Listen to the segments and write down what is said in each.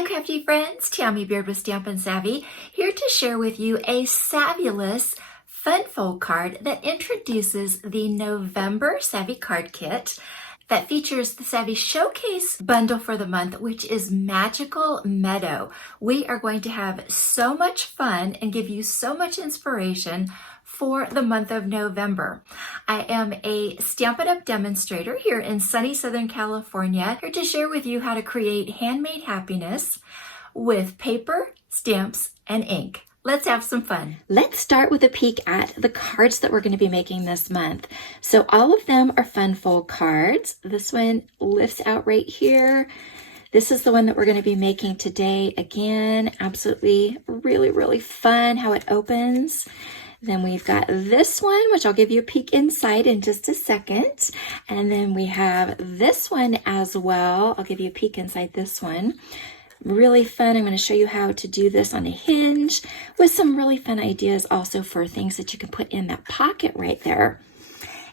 Hi crafty friends, Tammy Beard with Stampin' Savvy, here to share with you a fabulous fun fold card that introduces the November Savvy card kit that features the Savvy Showcase bundle for the month, which is Magical Meadow. We are going to have so much fun and give you so much inspiration for the month of November. I am a Stampin' Up demonstrator here in sunny Southern California, here to share with you how to create handmade happiness with paper, stamps, and ink. Let's have some fun. Let's start with a peek at the cards that we're going to be making this month. So all of them are fun fold cards. This one lifts out right here. This is the one that we're going to be making today. Again, absolutely really fun how it opens. Then we've got this one, which I'll give you a peek inside in just a second. And then we have this one as well. I'll give you a peek inside this one. Really fun. I'm going to show you how to do this on a hinge with some really fun ideas also for things that you can put in that pocket right there.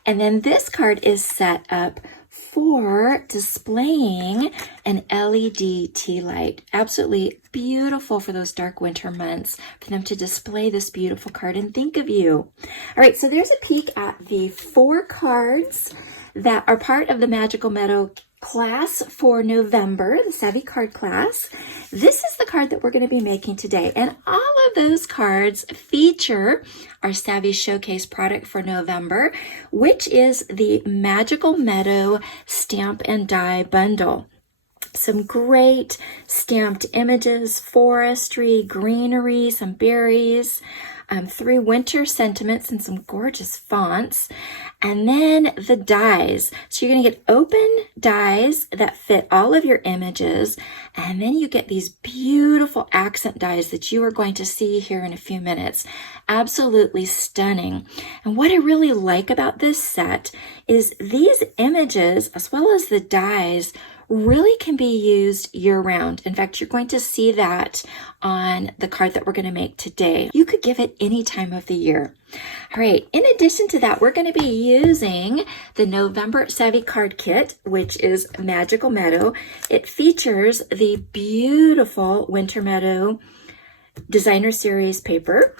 And then this card is set up for displaying an LED tea light. Absolutely beautiful for those dark winter months, for them to display this beautiful card and think of you. All right, so there's a peek at the 4 cards that are part of the Magical Meadow class for November, the Savvy card class. This is the card that we're going to be making today, and all of those cards feature our Savvy Showcase product for November, which is the Magical Meadow Stamp and Die Bundle. Some great stamped images, forestry, greenery, some berries, 3 winter sentiments and some gorgeous fonts, and then the dies. So you're going to get open dies that fit all of your images, and then you get these beautiful accent dies that you are going to see here in a few minutes. Absolutely stunning. And what I really like about this set is these images, as well as the dies, really can be used year-round. In fact, you're going to see that on the card that we're going to make today. You could give it any time of the year. All right, in addition to that, we're going to be using the November Savvy card kit, which is Magical Meadow. It features the beautiful Winter Meadow Designer Series paper.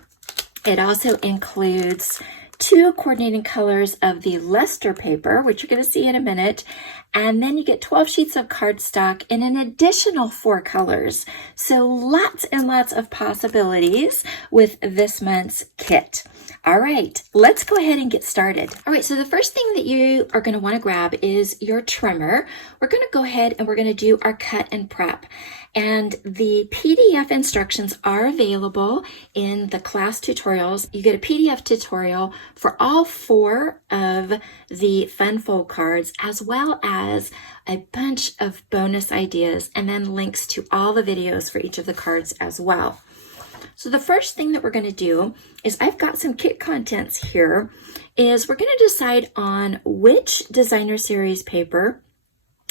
It also includes 2 coordinating colors of the Luster paper, which you're going to see in a minute, and then you get 12 sheets of cardstock in an additional 4 colors. So lots and lots of possibilities with this month's kit. All right, let's go ahead and get started. All right, so the first thing that you are going to want to grab is your trimmer. We're going to go ahead and we're going to do our cut and prep. And the PDF instructions are available in the class tutorials. You get a PDF tutorial for all 4 of the fun fold cards, as well as a bunch of bonus ideas, and then links to all the videos for each of the cards as well. So the first thing that we're going to do is, I've got some kit contents here, is we're going to decide on which Designer Series paper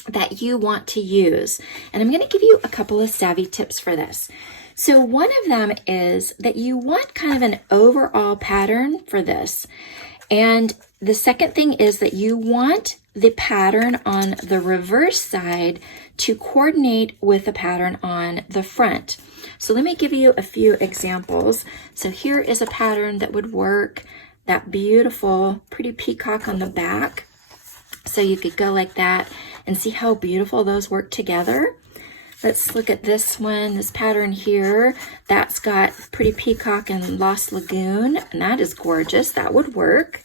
that you want to use. And I'm going to give you a couple of savvy tips for this. So one of them is that you want kind of an overall pattern for this. And the second thing is that you want the pattern on the reverse side to coordinate with the pattern on the front. So let me give you a few examples. So here is a pattern that would work, that beautiful, pretty peacock on the back. So you could go like that and see how beautiful those work together. Let's look at this one, this pattern here. That's got pretty peacock and Lost Lagoon, and that is gorgeous. That would work.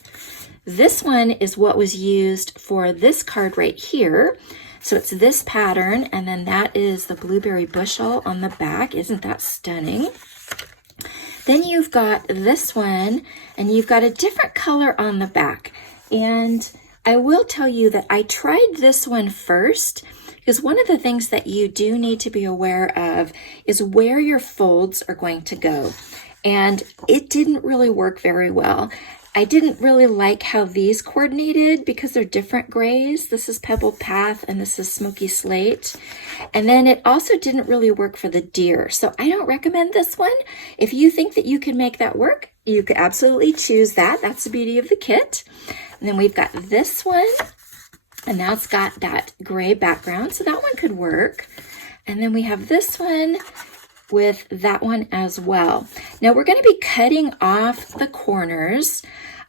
This one is what was used for this card right here. So it's this pattern, and then that is the blueberry bushel on the back. Isn't that stunning? Then you've got this one, and you've got a different color on the back. And I will tell you that I tried this one first, because one of the things that you do need to be aware of is where your folds are going to go. And it didn't really work very well. I didn't really like how these coordinated because they're different grays. This is Pebbled Path and this is Smoky Slate. And then it also didn't really work for the deer. So I don't recommend this one. If you think that you can make that work, you could absolutely choose that. That's the beauty of the kit. And then we've got this one, and that's got that gray background. So that one could work. And then we have this one with that one as well. Now we're going to be cutting off the corners,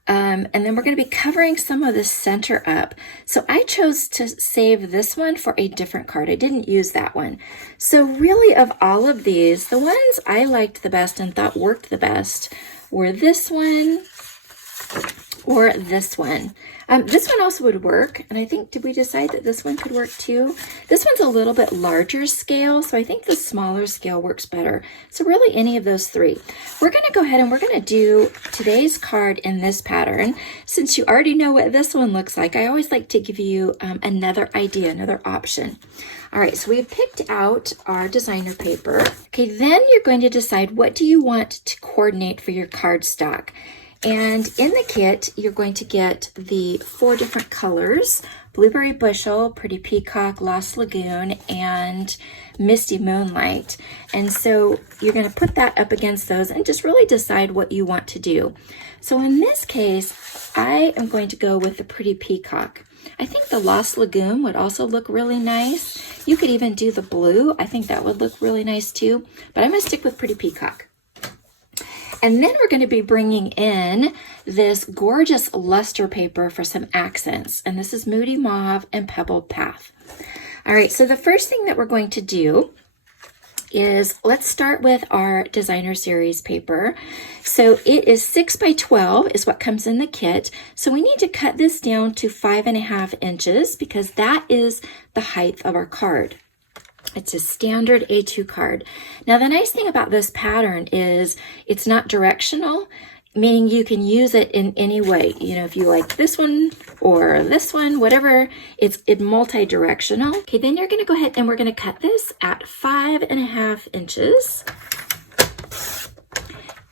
and then we're going to be covering some of the center up. So I chose to save this one for a different card. I didn't use that one. So really, of all of these, the ones I liked the best and thought worked the best were this one or this one. This one also would work, and I think, did we decide that this one could work too? This one's a little bit larger scale, so I think the smaller scale works better. So really any of those three. We're going to go ahead and we're going to do today's card in this pattern. Since you already know what this one looks like, I always like to give you another idea, another option. All right, so we've picked out our designer paper. Okay, then you're going to decide what do you want to coordinate for your cardstock. And in the kit, you're going to get the 4 different colors: Blueberry Bushel, Pretty Peacock, Lost Lagoon, and Misty Moonlight. And so you're going to put that up against those and just really decide what you want to do. So in this case, I am going to go with the Pretty Peacock. I think the Lost Lagoon would also look really nice. You could even do the blue. I think that would look really nice too, but I'm going to stick with Pretty Peacock. And then we're going to be bringing in this gorgeous luster paper for some accents. And this is Moody Mauve and Pebbled Path. All right, so the first thing that we're going to do is let's start with our designer series paper. So it is 6 by 12 is what comes in the kit. So we need to cut this down to 5.5 inches because that is the height of our card. It's a standard A2 card. Now, the nice thing about this pattern is it's not directional, meaning you can use it in any way. You know, if you like this one or this one, whatever, it's multi-directional. Okay, then you're going to go ahead and we're going to cut this at 5.5 inches.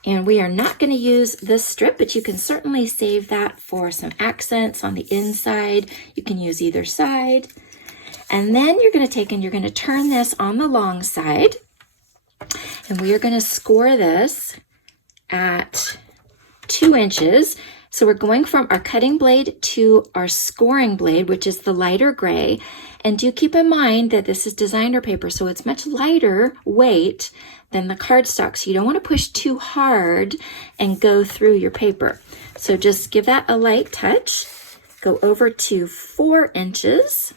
And we are not going to use this strip, but you can certainly save that for some accents on the inside. You can use either side. And then you're going to take and you're going to turn this on the long side. And we are going to score this at 2 inches. So we're going from our cutting blade to our scoring blade, which is the lighter gray. And do keep in mind that this is designer paper, so it's much lighter weight than the cardstock. So you don't want to push too hard and go through your paper. So just give that a light touch. Go over to 4 inches.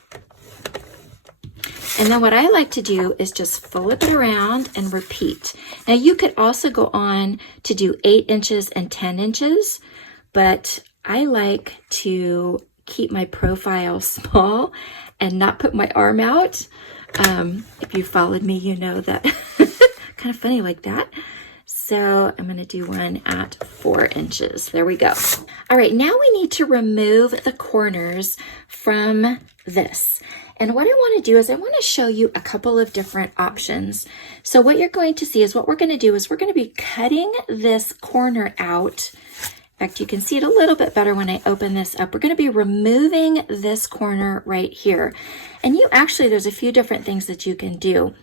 And then what I like to do is just flip it around and repeat. Now you could also go on to do 8 inches and 10 inches, but I like to keep my profile small and not put my arm out. If you followed me, you know that kind of funny like that. So I'm going to do one at 4 inches. There we go. All right, now we need to remove the corners from this. And what I want to do is I want to show you a couple of different options. So what you're going to see is what we're going to do is we're going to be cutting this corner out. In fact, you can see it a little bit better when I open this up. We're going to be removing this corner right here. And there's a few different things that you can do.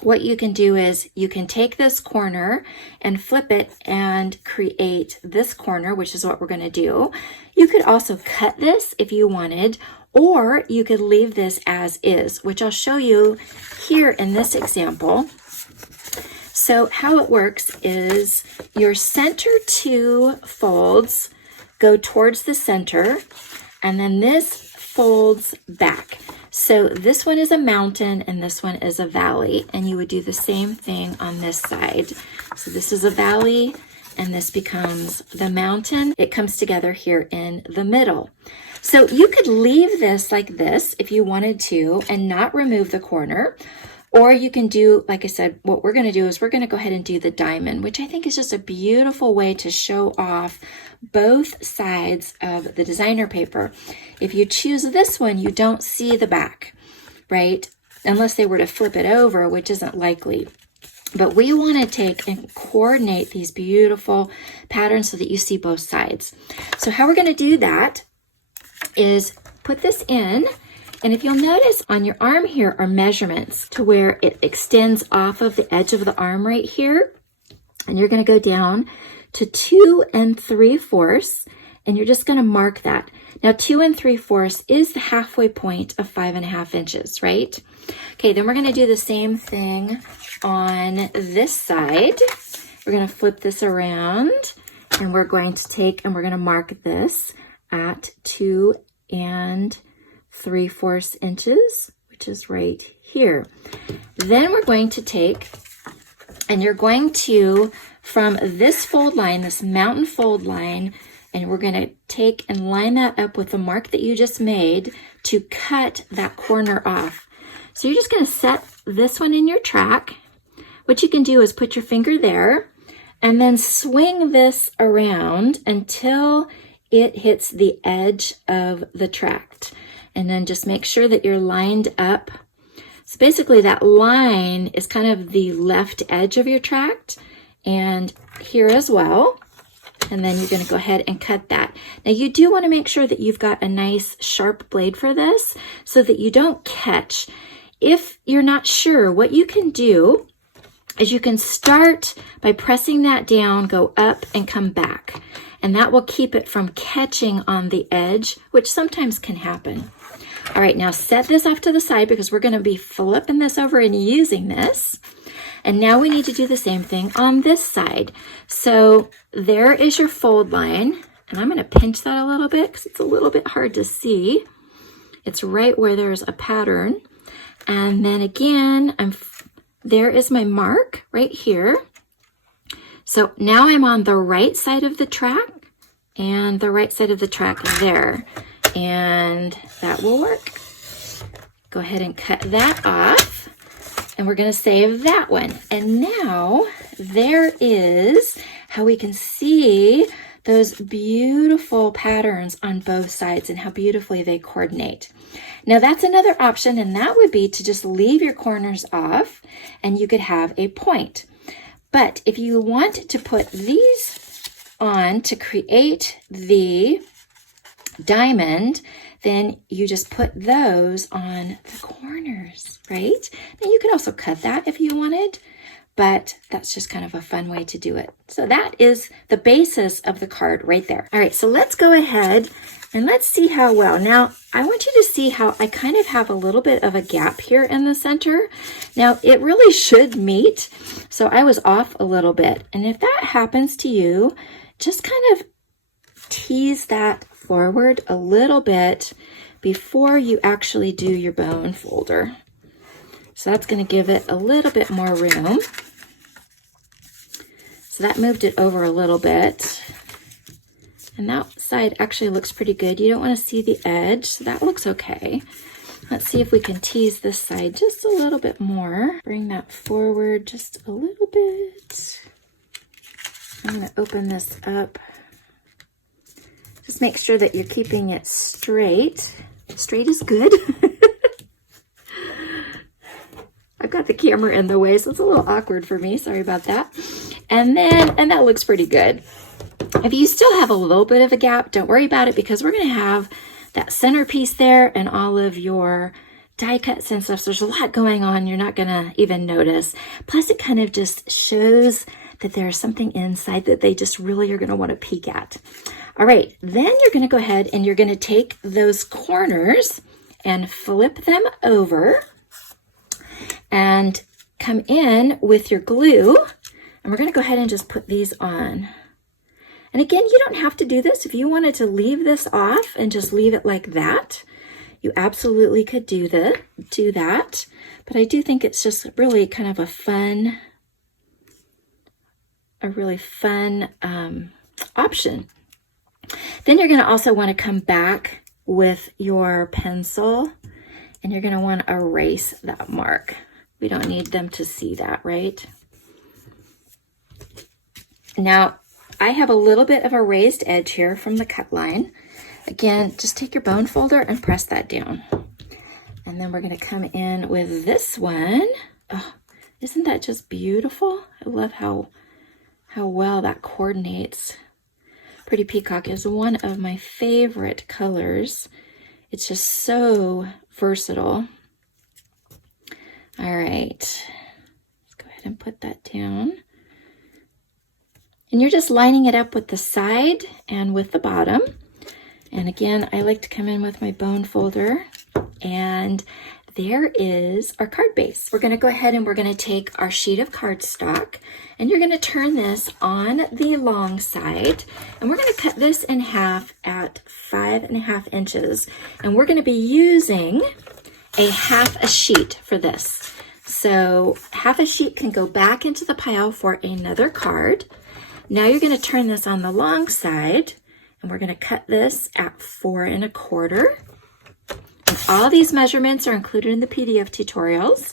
What you can do is you can take this corner and flip it and create this corner, which is what we're going to do. You could also cut this if you wanted, or you could leave this as is, which I'll show you here in this example. So how it works is your center 2 folds go towards the center, and then this folds back. So this one is a mountain and this one is a valley, and you would do the same thing on this side. So this is a valley and this becomes the mountain. It comes together here in the middle. So you could leave this like this if you wanted to and not remove the corner. Or you can do, like I said, what we're going to do is we're going to go ahead and do the diamond, which I think is just a beautiful way to show off both sides of the designer paper. If you choose this one, you don't see the back, right? Unless they were to flip it over, which isn't likely. But we want to take and coordinate these beautiful patterns so that you see both sides. So how we're going to do that is put this in. And if you'll notice on your arm here are measurements to where it extends off of the edge of the arm right here. And you're going to go down to 2 3/4, and you're just going to mark that. Now 2 3/4 is the halfway point of 5.5 inches, right? Okay, then we're going to do the same thing on this side. We're going to flip this around, and we're going to take and we're going to mark this at 2 3/4 inches, which is right here. Then we're going to take, and you're going to, from this fold line, this mountain fold line, and we're going to take and line that up with the mark that you just made to cut that corner off. So you're just going to set this one in your track. What you can do is put your finger there and then swing this around until it hits the edge of the tract. And then just make sure that you're lined up. So basically that line is kind of the left edge of your tract, and here as well. And then you're going to go ahead and cut that. Now you do want to make sure that you've got a nice sharp blade for this so that you don't catch. If you're not sure, what you can do is you can start by pressing that down, go up and come back. And that will keep it from catching on the edge, which sometimes can happen. All right, now set this off to the side because we're going to be flipping this over and using this. And now we need to do the same thing on this side. So there is your fold line, and I'm going to pinch that a little bit because it's a little bit hard to see. It's right where there's a pattern. And then again, there is my mark right here. So now I'm on the right side of the track and the right side of the track there. And that will work. Go ahead and cut that off. And we're going to save that one. And now there is how we can see those beautiful patterns on both sides and how beautifully they coordinate. Now that's another option, and that would be to just leave your corners off and you could have a point. But if you want to put these on to create the diamond, then you just put those on the corners, right? Now you could also cut that if you wanted, but that's just kind of a fun way to do it. So that is the basis of the card right there. All right, so let's go ahead and let's see how well. Now, I want you to see how I kind of have a little bit of a gap here in the center. Now, it really should meet, so I was off a little bit. And if that happens to you, just kind of tease that forward a little bit before you actually do your bone folder. So that's going to give it a little bit more room. So that moved it over a little bit. And that side actually looks pretty good. You don't want to see the edge, so that looks okay. Let's see if we can tease this side just a little bit more. Bring that forward just a little bit. I'm going to open this up. Just make sure that you're keeping it straight. Straight is good. I've got the camera in the way, so it's a little awkward for me. Sorry about that. And that looks pretty good. If you still have a little bit of a gap, don't worry about it because we're going to have that centerpiece there and all of your die cuts and stuff. So there's a lot going on. You're not going to even notice. Plus, it kind of just shows that there's something inside that they just really are going to want to peek at. All right, then you're going to go ahead and you're going to take those corners and flip them over and come in with your glue. And we're going to go ahead and just put these on. And again, you don't have to do this. If you wanted to leave this off and just leave it like that, you absolutely could do that. But I do think it's just really kind of a really fun option. Then you're going to also want to come back with your pencil and you're going to want to erase that mark. We don't need them to see that, right? Now, I have a little bit of a raised edge here from the cut line. Again, just take your bone folder and press that down. And then we're going to come in with this one. Oh, isn't that just beautiful? I love how well that coordinates. Pretty Peacock is one of my favorite colors. It's just so versatile. All right, let's go ahead and put that down. And you're just lining it up with the side and with the bottom. And again, I like to come in with my bone folder. And there is our card base. We're going to go ahead and we're going to take our sheet of cardstock, and you're going to turn this on the long side, and we're going to cut this in half at 5.5 inches, and we're going to be using a half a sheet for this. So half a sheet can go back into the pile for another card. Now you're going to turn this on the long side, and we're going to cut this at 4 1/4. All these measurements are included in the PDF tutorials.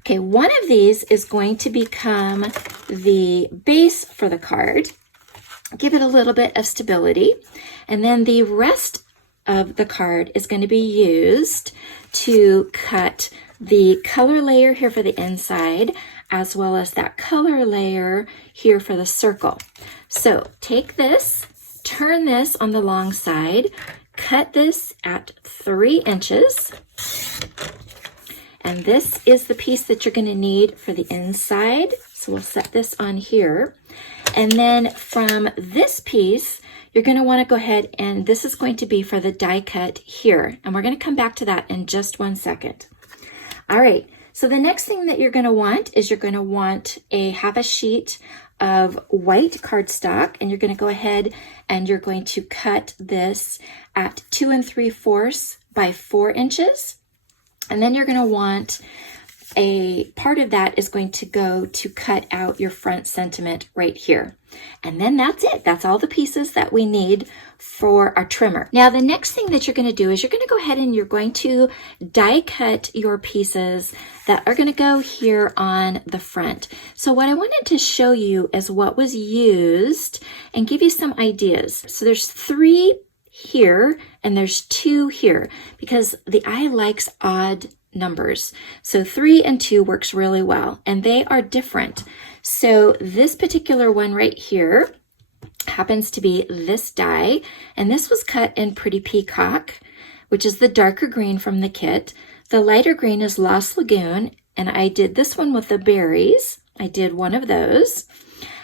Okay, one of these is going to become the base for the card. Give it a little bit of stability. And then the rest of the card is going to be used to cut the color layer here for the inside, as well as that color layer here for the circle. So take this, turn this on the long side, cut this at 3 inches, and this is the piece that you're going to need for the inside. So we'll set this on here, and then from this piece you're going to want to go ahead, and this is going to be for the die cut here, and we're going to come back to that in just 1 second. All right, so the next thing that you're going to want is you're going to want a half a sheet of white cardstock, and you're going to go ahead and you're going to cut this at 2 3/4 by 4 inches. And then you're going to want a part of that is going to go to cut out your front sentiment right here. And then that's it. That's all the pieces that we need for our trimmer. Now, the next thing that you're going to do is you're going to go ahead and you're going to die cut your pieces that are going to go here on the front. So what I wanted to show you is what was used and give you some ideas. So there's 3 here and there's 2 here because the eye likes odd numbers. So 3 and 2 works really well, and they are different. So this particular one right here happens to be this die, and this was cut in Pretty Peacock, which is the darker green from the kit. The lighter green is Lost Lagoon, and I did this one with the berries. I did one of those.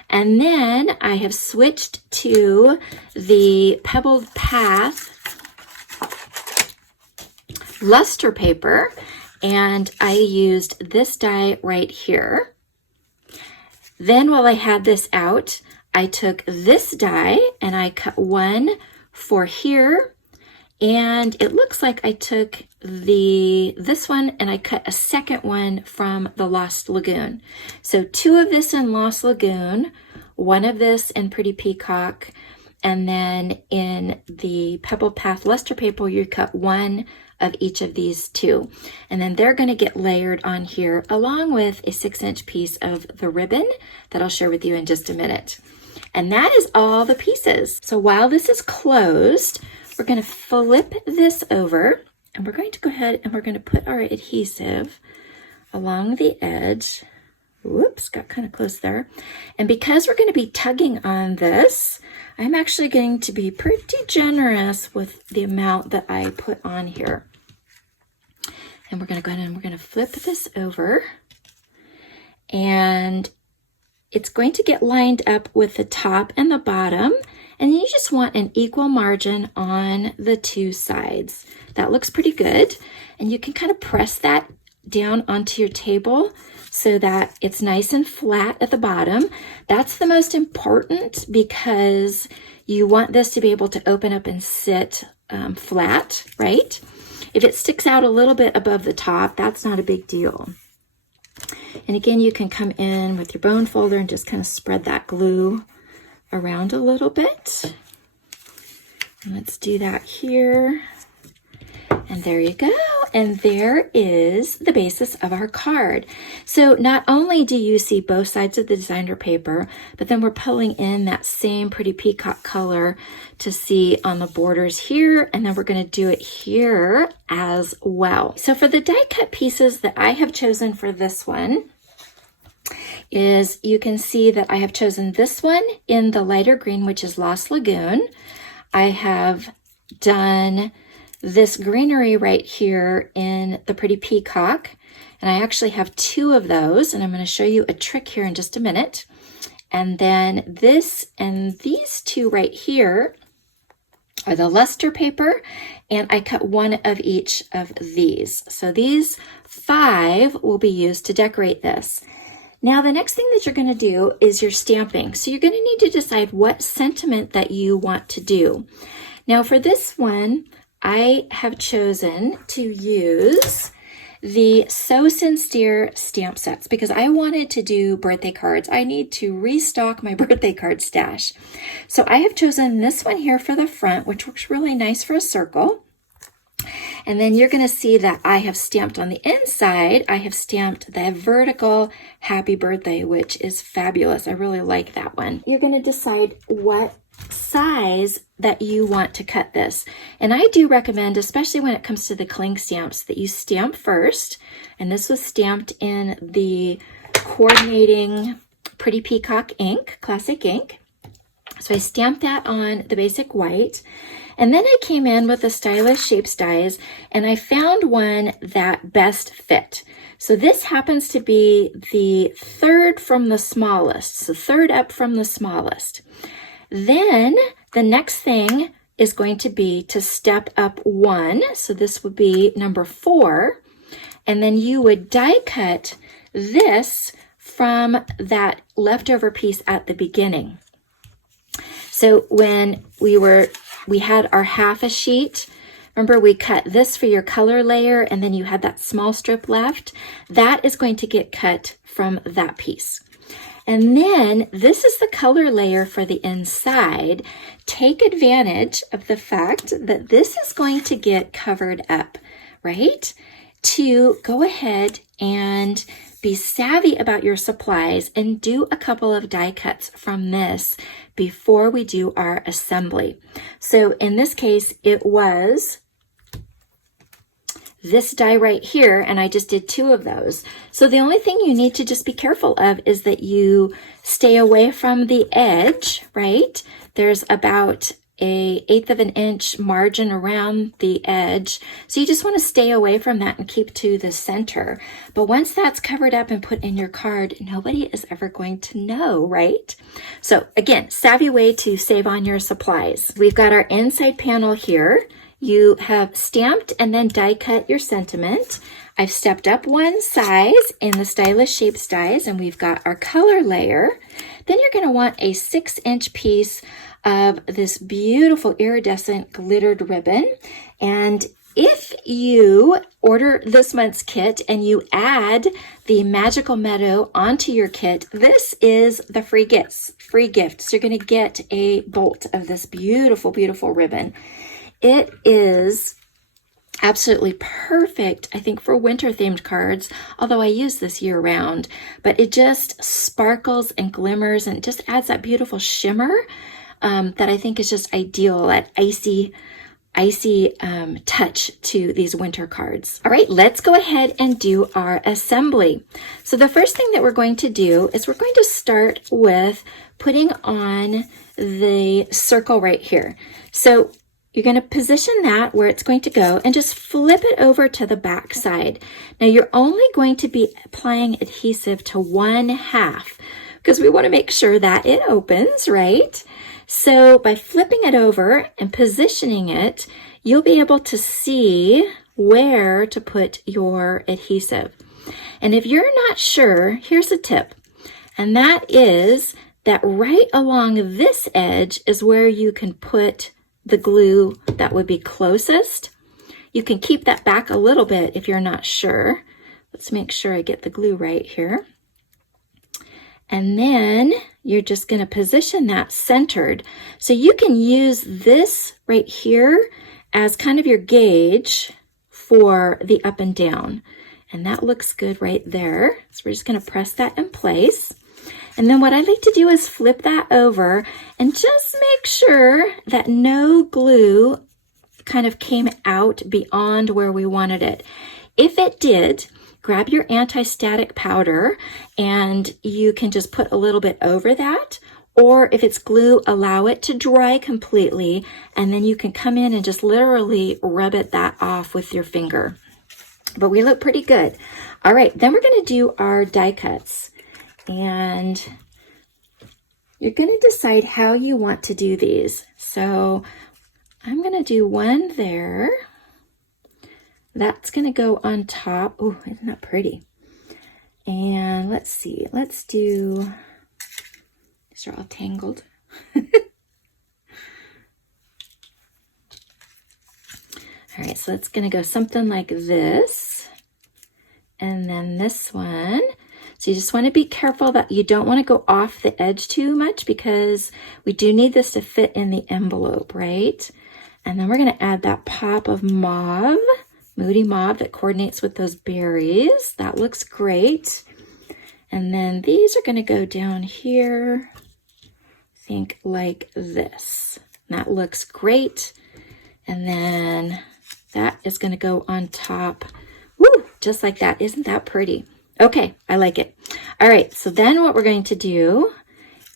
And then I have switched to the Pebbled Path luster paper, and I used this die right here. Then while I had this out, I took this die and I cut one for here, and it looks like I took this one and I cut a second one from the Lost Lagoon. So 2 of this in Lost Lagoon, 1 of this in Pretty Peacock, and then in the Pebble Path luster paper, you cut 1 of each of these 2. And then they're going to get layered on here along with a 6-inch piece of the ribbon that I'll share with you in just a minute. And that is all the pieces. So while this is closed, we're going to flip this over, and we're going to go ahead and we're going to put our adhesive along the edge. Whoops, got kind of close there. And because we're going to be tugging on this, I'm actually going to be pretty generous with the amount that I put on here. And we're going to go ahead and we're going to flip this over, and it's going to get lined up with the top and the bottom, and you just want an equal margin on the 2 sides. That looks pretty good, and you can kind of press that down onto your table so that it's nice and flat at the bottom. That's the most important because you want this to be able to open up and sit flat, right? If it sticks out a little bit above the top, that's not a big deal. And again, you can come in with your bone folder and just kind of spread that glue around a little bit. And let's do that here. And there you go. And there is the basis of our card. So not only do you see both sides of the designer paper, but then we're pulling in that same Pretty Peacock color to see on the borders here. And then we're going to do it here as well. So for the die cut pieces that I have chosen for this one, is you can see that I have chosen this one in the lighter green, which is Lost Lagoon. I have done this greenery right here in the Pretty Peacock, and I actually have 2 of those, and I'm going to show you a trick here in just a minute. And then this and these 2 right here or the luster paper, and I cut one of each of these. So these 5 will be used to decorate this. Now the next thing that you're going to do is your stamping. So you're going to need to decide what sentiment that you want to do. Now for this one, I have chosen to use the So Sincere stamp sets because I wanted to do birthday cards. I need to restock my birthday card stash. So I have chosen this one here for the front, which looks really nice for a circle. And then you're going to see that I have stamped on the inside, I have stamped the vertical happy birthday, which is fabulous. I really like that one. You're going to decide what size that you want to cut this. And I do recommend, especially when it comes to the cling stamps, that you stamp first. And this was stamped in the coordinating Pretty Peacock ink, classic ink. So I stamped that on the basic white. And then I came in with the Stylish Shapes dies, and I found one that best fit. So this happens to be the 3rd from the smallest, so 3rd up from the smallest. Then the next thing is going to be to step up 1, so this would be number 4, and then you would die cut this from that leftover piece at the beginning. So when we had our half a sheet, remember we cut this for your color layer and then you had that small strip left, that is going to get cut from that piece. And then this is the color layer for the inside. Take advantage of the fact that this is going to get covered up, right? To go ahead and be savvy about your supplies and do a couple of die cuts from this before we do our assembly. So in this case, it was this die right here, and I just did 2 of those. So the only thing you need to just be careful of is that you stay away from the edge, right? There's about a 1/8 of an inch margin around the edge. So you just want to stay away from that and keep to the center. But once that's covered up and put in your card, nobody is ever going to know, right? So again, savvy way to save on your supplies. We've got our inside panel here. You have stamped and then die cut your sentiment. I've stepped up 1 size in the Stylish Shapes dies, and we've got our color layer. Then you're going to want a 6-inch piece of this beautiful iridescent glittered ribbon. And if you order this month's kit and you add the Magical Meadow onto your kit, this is the free gift. So you're going to get a bolt of this beautiful, beautiful ribbon. It is absolutely perfect, I think, for winter themed cards, although I use this year round, but it just sparkles and glimmers and just adds that beautiful shimmer that I think is just ideal, that icy touch to these winter cards. All right, let's go ahead and do our assembly. So the first thing that we're going to do is we're going to start with putting on the circle right here. So you're going to position that where it's going to go and just flip it over to the back side. Now you're only going to be applying adhesive to 1/2 because we want to make sure that it opens, right? So by flipping it over and positioning it, you'll be able to see where to put your adhesive. And if you're not sure, here's a tip. And that is that right along this edge is where you can put the glue that would be closest. You can keep that back a little bit if you're not sure. Let's make sure I get the glue right here. And then you're just going to position that centered. So you can use this right here as kind of your gauge for the up and down. And that looks good right there. So we're just going to press that in place. And then what I like to do is flip that over and just make sure that no glue kind of came out beyond where we wanted it. If it did, grab your anti-static powder and you can just put a little bit over that. Or if it's glue, allow it to dry completely. And then you can come in and just literally rub that off with your finger. But we look pretty good. All right, then we're going to do our die cuts. And you're going to decide how you want to do these. So I'm gonna do one there. That's gonna go on top. Oh, isn't that pretty? And let's see, let's do, these are all tangled. All right, so it's gonna go something like this. And then this one. So you just wanna be careful that you don't wanna go off the edge too much because we do need this to fit in the envelope, right? And then we're gonna add that pop of mauve, Moody Mauve that coordinates with those berries. That looks great. And then these are gonna go down here, think like this. That looks great. And then that is gonna go on top. Woo, just like that. Isn't that pretty? Okay, I like it. All right, so then what we're going to do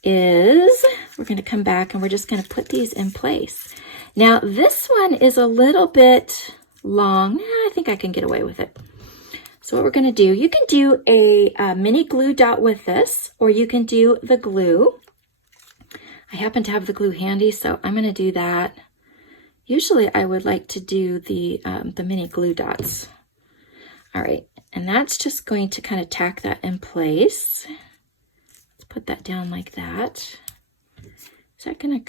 is we're gonna come back and we're just gonna put these in place. Now this one is a little bit long. I think I can get away with it. So what we're gonna do, you can do a mini glue dot with this, or you can do the glue. I happen to have the glue handy, so I'm gonna do that. Usually I would like to do the mini glue dots. All right, and that's just going to kind of tack that in place. Let's put that down like that. Is that gonna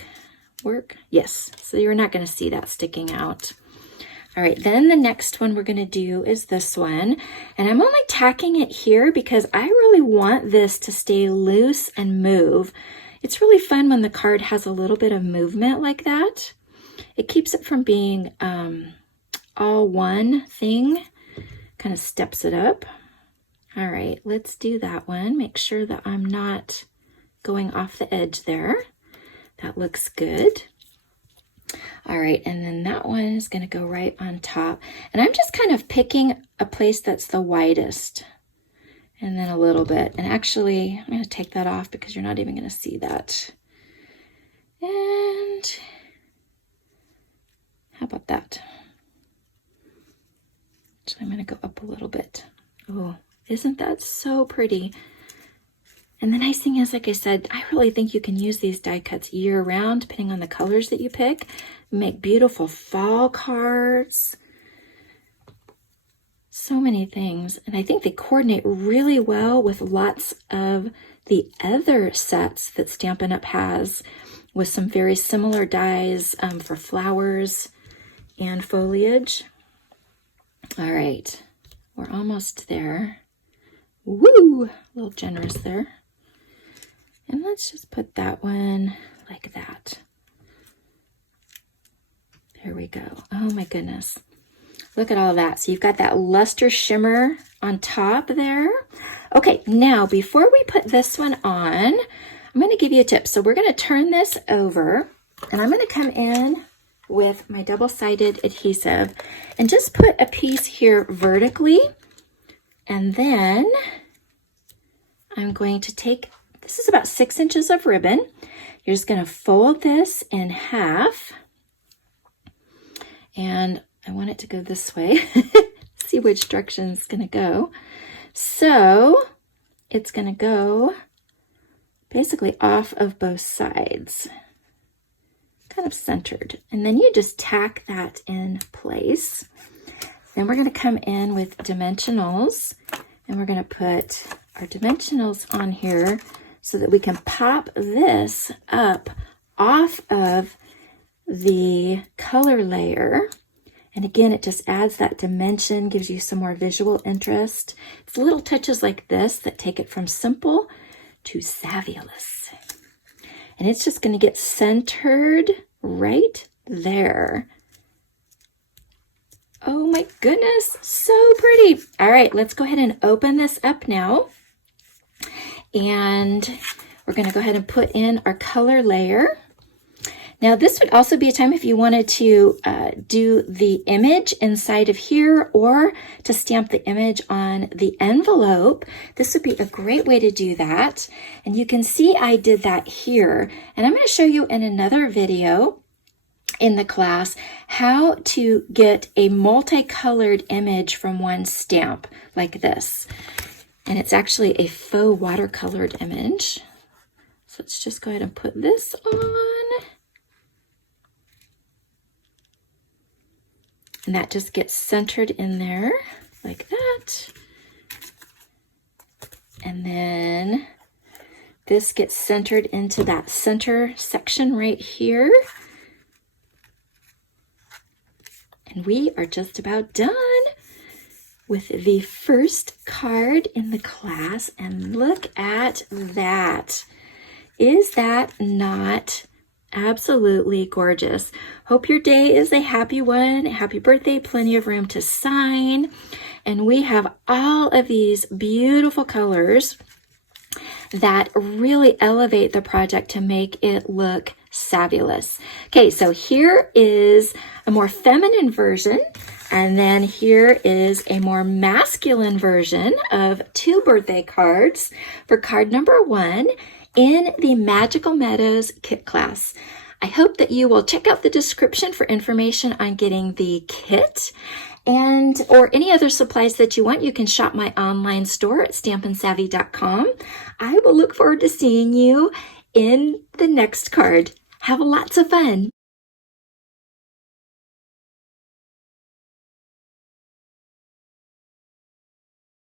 work? Yes, so you're not gonna see that sticking out. All right, then the next one we're gonna do is this one. And I'm only tacking it here because I really want this to stay loose and move. It's really fun when the card has a little bit of movement like that. It keeps it from being all one thing, kind of steps it up. All right, let's do that one. Make sure that I'm not going off the edge there. That looks good. All right, and then that one is gonna go right on top. And I'm just kind of picking a place that's the widest. And then a little bit. And actually, I'm gonna take that off because you're not even gonna see that. And how about that? So I'm gonna go up a little bit. Oh, isn't that so pretty? And the nice thing is, like I said, I really think you can use these die cuts year round, depending on the colors that you pick. Make beautiful fall cards. So many things. And I think they coordinate really well with lots of the other sets that Stampin' Up! Has with some very similar dies for flowers and foliage. All right, we're almost there. Woo, a little generous there. And let's just put that one like that. There we go. Oh my goodness. Look at all that. So you've got that luster shimmer on top there. Okay, now before we put this one on, I'm going to give you a tip. So we're going to turn this over and I'm going to come in with my double-sided adhesive and just put a piece here vertically. And then I'm going to take, this is about 6 inches of ribbon. You're just going to fold this in half. And I want it to go this way. See which direction it's going to go. So it's going to go basically off of both sides, kind of centered. And then you just tack that in place. Then we're going to come in with dimensionals and we're going to put our dimensionals on here so that we can pop this up off of the color layer. And again, it just adds that dimension, gives you some more visual interest. It's little touches like this that take it from simple to savvyless. And it's just going to get centered right there. Oh my goodness, so pretty. All right, let's go ahead and open this up now. And we're going to go ahead and put in our color layer. Now this would also be a time if you wanted to do the image inside of here or to stamp the image on the envelope. This would be a great way to do that. And you can see I did that here. And I'm going to show you in another video in the class how to get a multicolored image from one stamp like this. And it's actually a faux watercolored image. So let's just go ahead and put this on. And that just gets centered in there like that. And then this gets centered into that center section right here. And we are just about done with the first card in the class. And look at that. Is that not absolutely gorgeous? Hope your day is a happy one. Happy birthday, plenty of room to sign. And we have all of these beautiful colors that really elevate the project to make it look fabulous. Okay, so here is a more feminine version, and then here is a more masculine version of 2 birthday cards for card number 1 in the Magical Meadows kit class. I hope that you will check out the description for information on getting the kit or any other supplies that you want. You can shop my online store at stampinsavvy.com. I will look forward to seeing you in the next card. Have lots of fun.